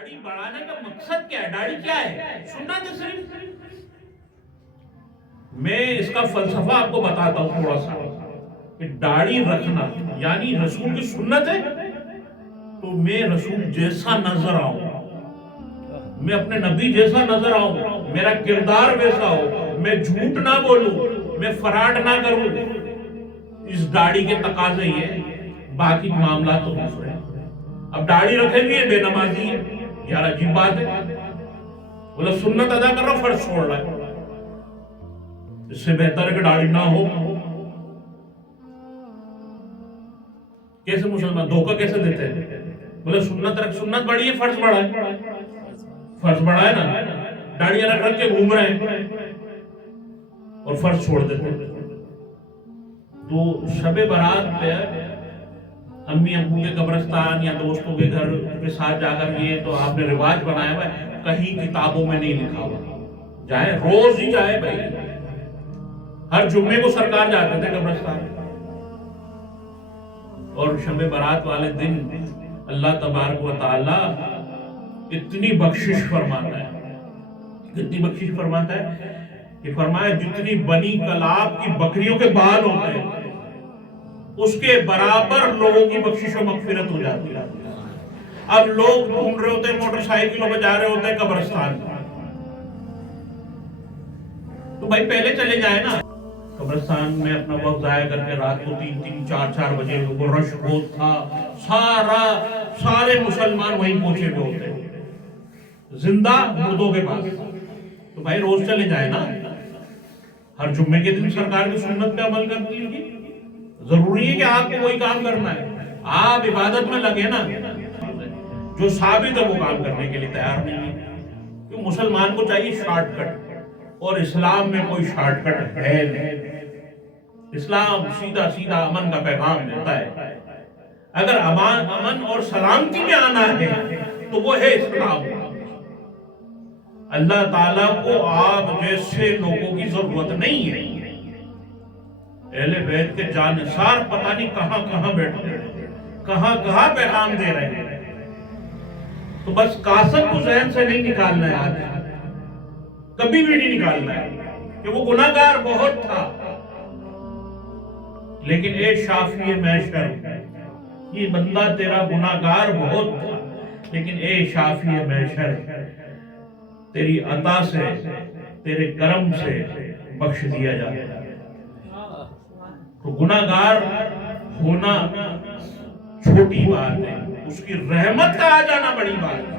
داڑھی بڑھانے کا مقصد کیا ہے؟ داڑھی کیا ہے؟ سنت ہے صرف. میں اس کا فلسفہ آپ کو بتاتا ہوں تھوڑا سا کہ داڑھی رکھنا یعنی رسول کی سنت ہے تو میں رسول جیسا نظر آؤں, میں اپنے نبی جیسا نظر آؤں, میرا کردار ویسا ہو, میں جھوٹ نہ بولوں, میں فراڈ نہ کروں. اس داڑھی کے تقاضے یہ ہیں, باقی معاملات تو دوسرے. اب داڑھی رکھے بھی ہے بے نمازی ہے, یار عجیب بات ہے. بولا سنت ادا کر رہا ہوں, فرض چھوڑ رہا ہے. اس سے بہتر ہے کہ داڑھی نہ ہو. کیسے مسلمان دھوکہ کیسے دیتے ہیں؟ بولے سنت رکھ, سنت بڑی ہے فرض بڑا ہے. فرض بڑا ہے نا, داڑھی رکھ رکھ کے گھوم رہے ہیں اور فرض چھوڑ دیتے ہیں. تو شب برات پہ امی ابو کے قبرستان یا دوستوں کے گھر کے ساتھ جا کر یہ تو آپ نے رواج بنایا ہوا ہے, کہیں کتابوں میں نہیں لکھا ہوا. جائے روز ہی جائے بھائی, ہر جمعے کو سرکار جاتے تھے قبرستان. اور شب برات والے دن اللہ تبارک و تعالی اتنی بخشش فرماتا ہے, کتنی بخشش فرماتا ہے کہ فرمایا جتنی بنی کلاب کی بکریوں کے بال ہوتے ہیں اس کے برابر لوگوں کی بخشش و مغفرت ہو جاتی ہے. اب لوگ ڈھونڈ رہے ہوتے ہیں, موٹر سائیکلوں پہ جا رہے ہوتے ہیں قبرستان, تو بھائی پہلے چلے جائے نا قبرستان میں اپنا وقت ضائع کر کے. رات کو 3-3, 4-4 بجے رش بہت تھا, سارے مسلمان وہیں پہنچے ہوئے ہوتے ہیں زندہ مردوں کے پاس. تو بھائی روز چلے جائے نا, ہر جمعے کے دن سرکار کی سنت پہ عمل کرتی ہے. ضروری ہے کہ آپ کو وہی کام کرنا ہے, آپ عبادت میں لگے نا. جو ثابت ہے وہ کام کرنے کے لیے تیار نہیں ہے, کہ مسلمان کو چاہیے شارٹ کٹ, اور اسلام میں کوئی شارٹ کٹ ہے نہیں. اسلام سیدھا سیدھا امن کا پیغام دیتا ہے. اگر امن اور سلامتی میں آنا ہے تو وہ ہے اسلام. اللہ تعالیٰ کو آپ جیسے لوگوں کی ضرورت نہیں ہے. اہل بیت کے جانثار پتہ نہیں کہاں کہاں بیٹھے ہیں, کہاں کہاں پیغام دے رہے ہیں. تو بس قاسم کو ذہن سے نہیں نکالنا ہے, آج کبھی بھی نہیں نکالنا ہے کہ وہ گناہگار بہت تھا, لیکن اے شافی محشر, یہ بندہ تیرا گناہگار بہت تھا, لیکن اے شافی محشر تیری عطا سے, تیرے کرم سے بخش دیا جائے. تو گناہگار ہونا چھوٹی بات ہے, اس کی رحمت کا آ جانا بڑی بات ہے.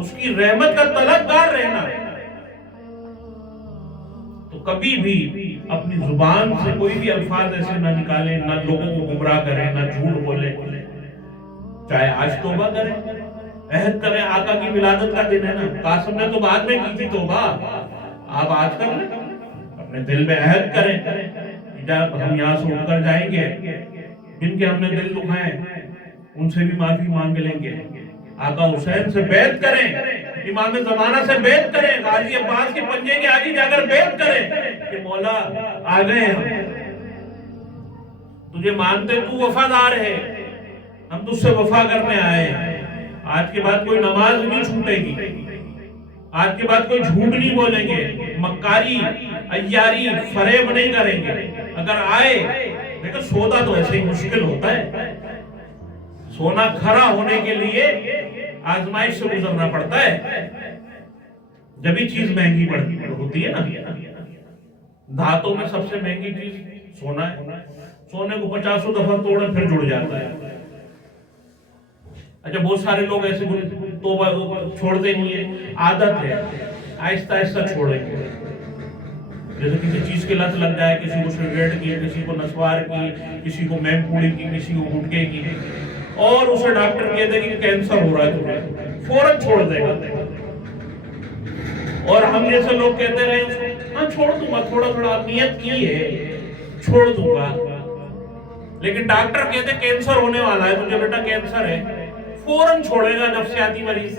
اس کی رحمت کا طلبگار رہنا. تو کبھی بھی اپنی زبان سے کوئی بھی الفاظ ایسے نہ نکالیں, نہ لوگوں کو گمراہ کریں, نہ جھوٹ بولیں. چاہے آج توبہ کریں, عہد کریں, آقا کی ولادت کا دن ہے نا, قاسم نے تو بعد میں کی تھی توبہ, آپ آج کر لیں. اپنے دل میں عہد کریں, جب ہم یہاں سے اٹھ کر جائیں گے جن کے ہم نے دل دکھائے ان سے بھی معافی مانگ لیں گے. آقا حسین سے بیعت کریں, امام زمانہ سے بیعت کریں, غازی عباس کے پنجے کے آگے جا کر بیعت کریں کہ مولا آ گئے ہم, تجھے مانتے, تو وفادار ہے, ہم تجھ سے وفا کرنے آئے ہیں. آج کے بعد کوئی نماز نہیں چھوٹے گی, آج کے بعد کوئی جھوٹ نہیں بولیں گے, مکاری عیاری فریب نہیں کریں گے. اگر آئے دیکھو سودا تو ایسے ہی مشکل ہوتا ہے, سونا کھرا ہونے کے لیے آزمائش سے گزرنا پڑتا ہے. جب ہی چیز مہنگی پڑتی ہوتی ہے نا, دھاتوں میں سب سے مہنگی چیز سونا ہے. سونے کو 50 دفعہ توڑے پھر جڑ جاتا ہے. اچھا بہت سارے لوگ ایسے توبہ چھوڑتے نہیں ہیں, عادت ہے, آہستہ آہستہ چھوڑیں گے. جیسے کسی چیز کی لت لگ جائے, کسی کو سگریٹ کی, کسی کو نسوار کی, کسی کو میم پوڑی کی, کسی کو گٹکے کی, اور اسے ڈاکٹر کہتے ہیں کہ کینسر ہو رہا ہے تمہیں, فوراً چھوڑ دے گا. اور ہم جیسے لوگ کہتے رہے ہاں چھوڑ دوں گا, تھوڑا تھوڑا نیت کی ہے چھوڑ دوں گا, لیکن ڈاکٹر کہتے ہیں کینسر ہونے والا ہے تجھے بیٹا, کینسر ہے, فوراً چھوڑے گا نفسیاتی مریض.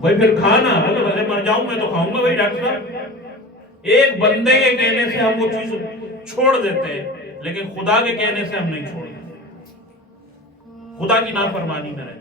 بھائی پھر کھانا, بولے بھلے مر جاؤں میں تو کھاؤں گا بھائی ڈاکٹر صاحب. ایک بندے کے کہنے سے ہم وہ چیز چھوڑ دیتے ہیں, لیکن خدا کے کہنے سے ہم نہیں چھوڑیں. خدا کی نافرمانی میں رہتے.